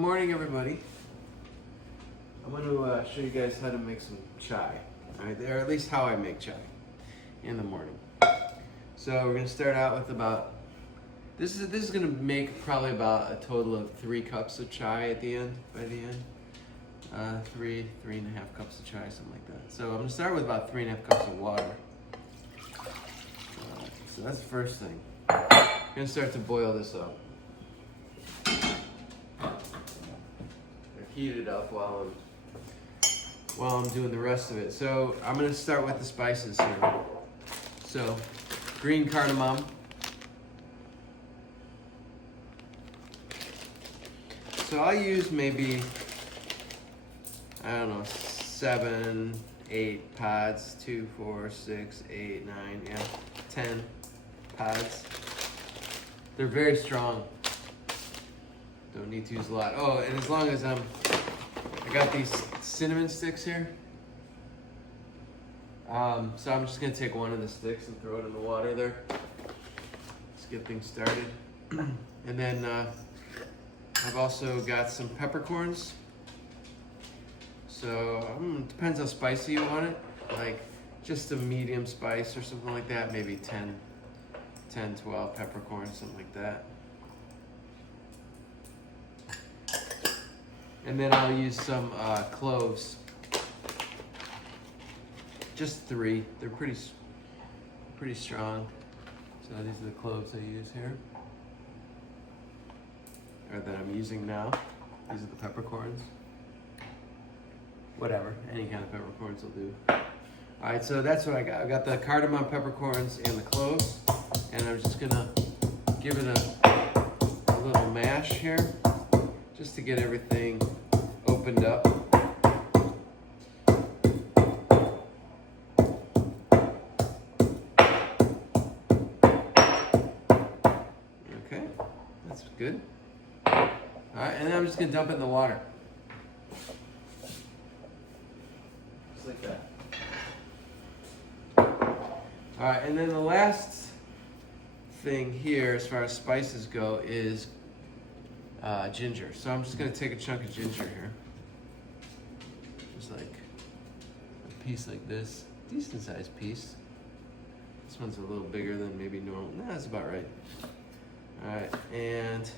morning, everybody. I'm going to show you guys how to make some chai, all right, or at least how I make chai in the morning. So we're going to start out with about, this is going to make probably about a total of 3 cups of chai at the end, by the end. 3.5 cups of chai, something like that. So I'm going to start with about 3.5 cups of water. So that's the first thing. I'm going to start to boil this up. Heat it up while I'm doing the rest of it. So I'm going to start with the spices here. So green cardamom. So I'll use maybe, I don't know, 7, 8 pods, 2, 4, 6, 8, 9, 10 pods. They're very strong. Don't need to use a lot. Oh, and as long as I got these cinnamon sticks here. So I'm just gonna take one of the sticks and throw it in the water there. Let's get things started. And then I've also got some peppercorns. So depends how spicy you want it. Like just a medium spice or something like that. Maybe 10, 12 peppercorns, something like that. And then I'll use some cloves. Just 3. They're pretty strong. So these are the cloves I use here, or that I'm using now. These are the peppercorns. Whatever, any kind of peppercorns will do. All right, so that's what I got. I got the cardamom, peppercorns, and the cloves, and I'm just gonna give it a little mash here, just to get everything opened up. Okay, that's good. All right, and then I'm just gonna dump it in the water. Just like that. All right, and then the last thing here, as far as spices go, is ginger. So I'm just gonna take a chunk of ginger here. Just like a piece like this, decent sized piece. This one's a little bigger than maybe normal. No, that's about right. All right, and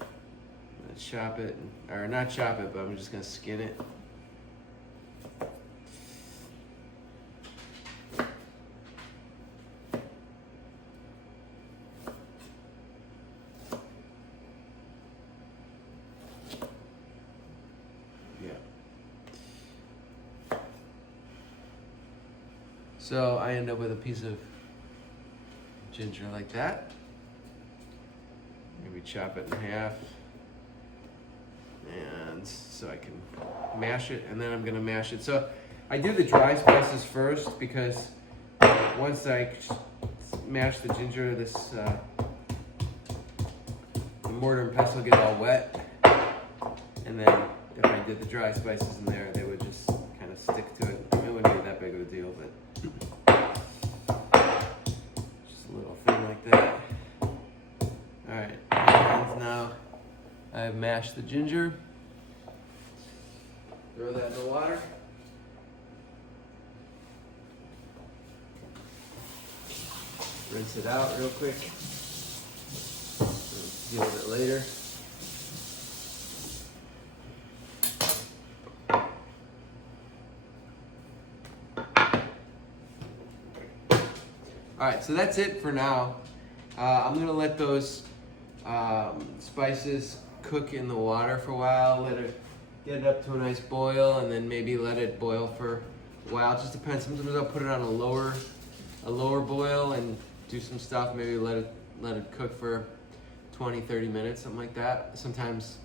I'm gonna chop it, or not chop it, but I'm just gonna skin it. So I end up with a piece of ginger like that. Maybe chop it in half. And so I can mash it, and then I'm gonna mash it. So I do the dry spices first because once I mash the ginger, the mortar and pestle get all wet. And then if I did the dry spices in there, they would just kind of stick to it. It wouldn't be that big of a deal, but just a little thing like that. All right, and now I've mashed the ginger. Throw that in the water. Rinse it out real quick. Deal with it later. All right, so that's it for now. I'm gonna let those spices cook in the water for a while, let it get it up to a nice boil, and then maybe let it boil for a while. It just depends. Sometimes I'll put it on a lower boil and do some stuff, maybe let it cook for 20-30 minutes, something like that. Sometimes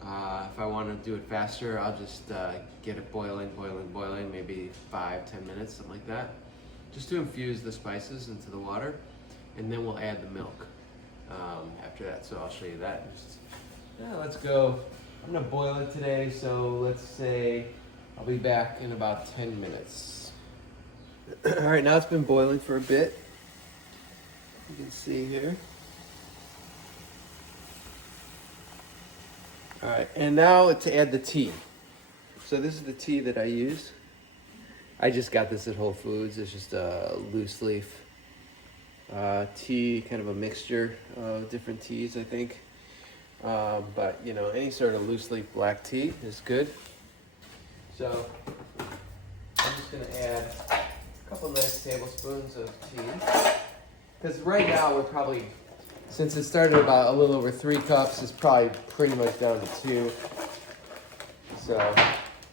if I want to do it faster, I'll just get it boiling, maybe 5-10 minutes, something like that. Just to infuse the spices into the water, and then we'll add the milk after that. So I'll show you that. Let's go. I'm gonna boil it today, so let's say I'll be back in about 10 minutes. All right, now it's been boiling for a bit. You can see here. All right, and now to add the tea. So this is the tea that I use. I just got this at Whole Foods. It's just a loose leaf tea, kind of a mixture of different teas, I think. But you know, any sort of loose leaf black tea is good. So I'm just gonna add a couple nice tablespoons of tea. Because right now we're probably, since it started about a little over 3 cups, it's probably pretty much down to 2. So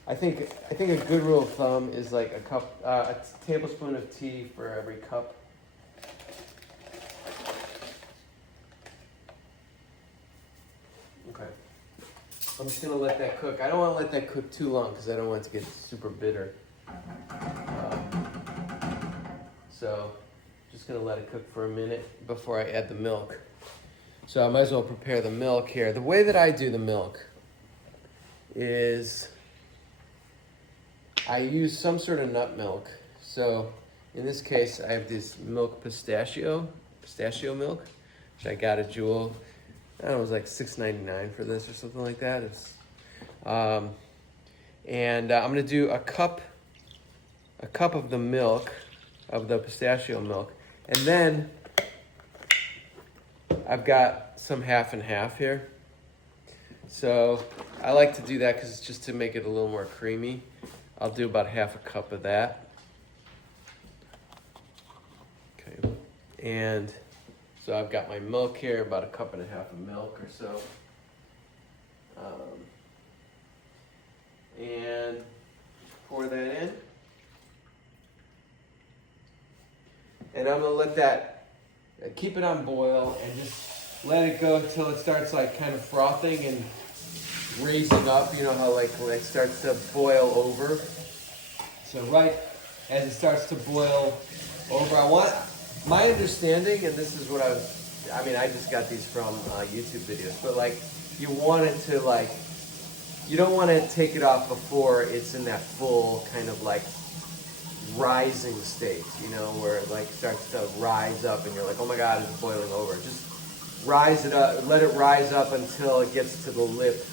I think a good rule of thumb is like a tablespoon of tea for every cup. Okay. I'm just gonna let that cook. I don't want to let that cook too long because I don't want it to get super bitter. So just gonna let it cook for a minute before I add the milk. So I might as well prepare the milk here. The way that I do the milk is I use some sort of nut milk. So in this case, I have this milk pistachio milk, which I got at Jewel. I don't know, it was like $6.99 for this or something like that. It's, and I'm gonna do a cup of the milk, of the pistachio milk, and then I've got some half and half here. So I like to do that because it's just to make it a little more creamy. I'll do about half a cup of that. Okay, and so I've got my milk here, about a cup and a half of milk or so. And pour that in. And I'm gonna let that, keep it on boil and just let it go until it starts like kind of frothing and raising up. You know how like when it starts to boil over. So right as it starts to boil over, I want, my understanding, and this is what I just got these from YouTube videos, but like you want it to like, you don't want to take it off before it's in that full kind of like rising state, you know, where it like starts to rise up and you're like, oh my God, it's boiling over. Just rise it up, let it rise up until it gets to the lip,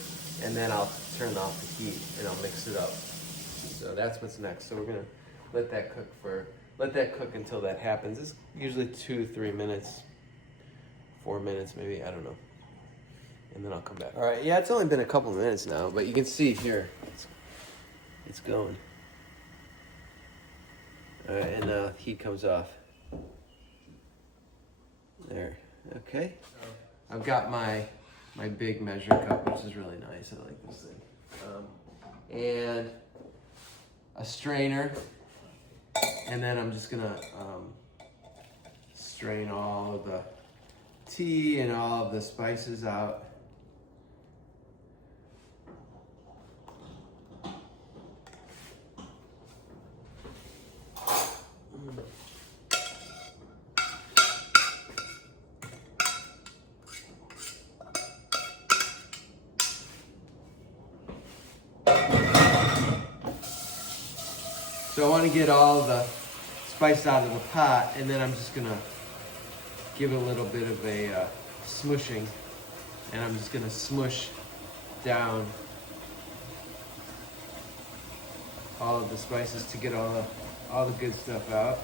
and then I'll turn off the heat and I'll mix it up. So that's what's next. So we're gonna let that cook until that happens. It's usually 2-3 minutes, 4 minutes maybe, I don't know. And then I'll come back. All right, yeah, it's only been a couple minutes now, but you can see here, it's going. All right, and heat comes off. There, okay. I've got my big measure cup, which is really nice. I like this thing. And a strainer, and then I'm just gonna strain all of the tea and all of the spices out. So I want to get all the spice out of the pot, and then I'm just gonna give it a little bit of a smushing, and I'm just gonna smush down all of the spices to get all the good stuff out.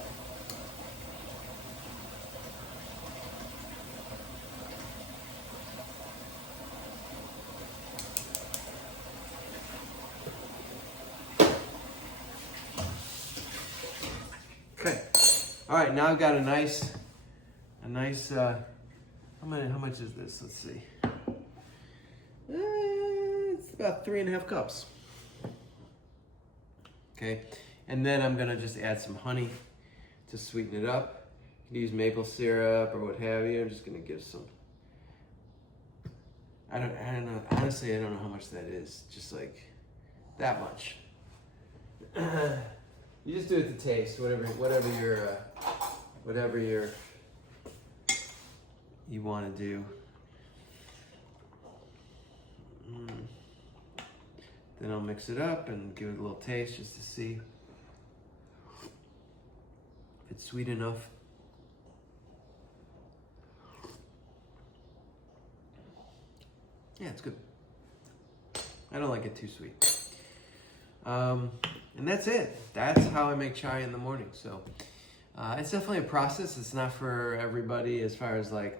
Okay. All right, now I've got a nice, how much is this? Let's see. It's about 3.5 cups. Okay, and then I'm gonna just add some honey to sweeten it up. You can use maple syrup or what have you. I'm just gonna give some. I don't know. Honestly, I don't know how much that is. Just like that much. You just do it to taste, whatever you want to do. Then I'll mix it up and give it a little taste just to see if it's sweet enough. Yeah, it's good. I don't like it too sweet. And that's it. That's how I make chai in the morning. So it's definitely a process. It's not for everybody as far as like,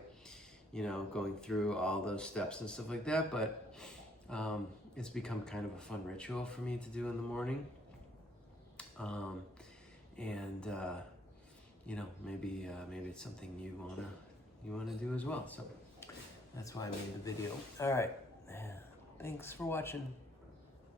you know, going through all those steps and stuff like that. But it's become kind of a fun ritual for me to do in the morning. You know, maybe it's something you wanna do as well. So that's why I made the video. All right. Thanks for watching.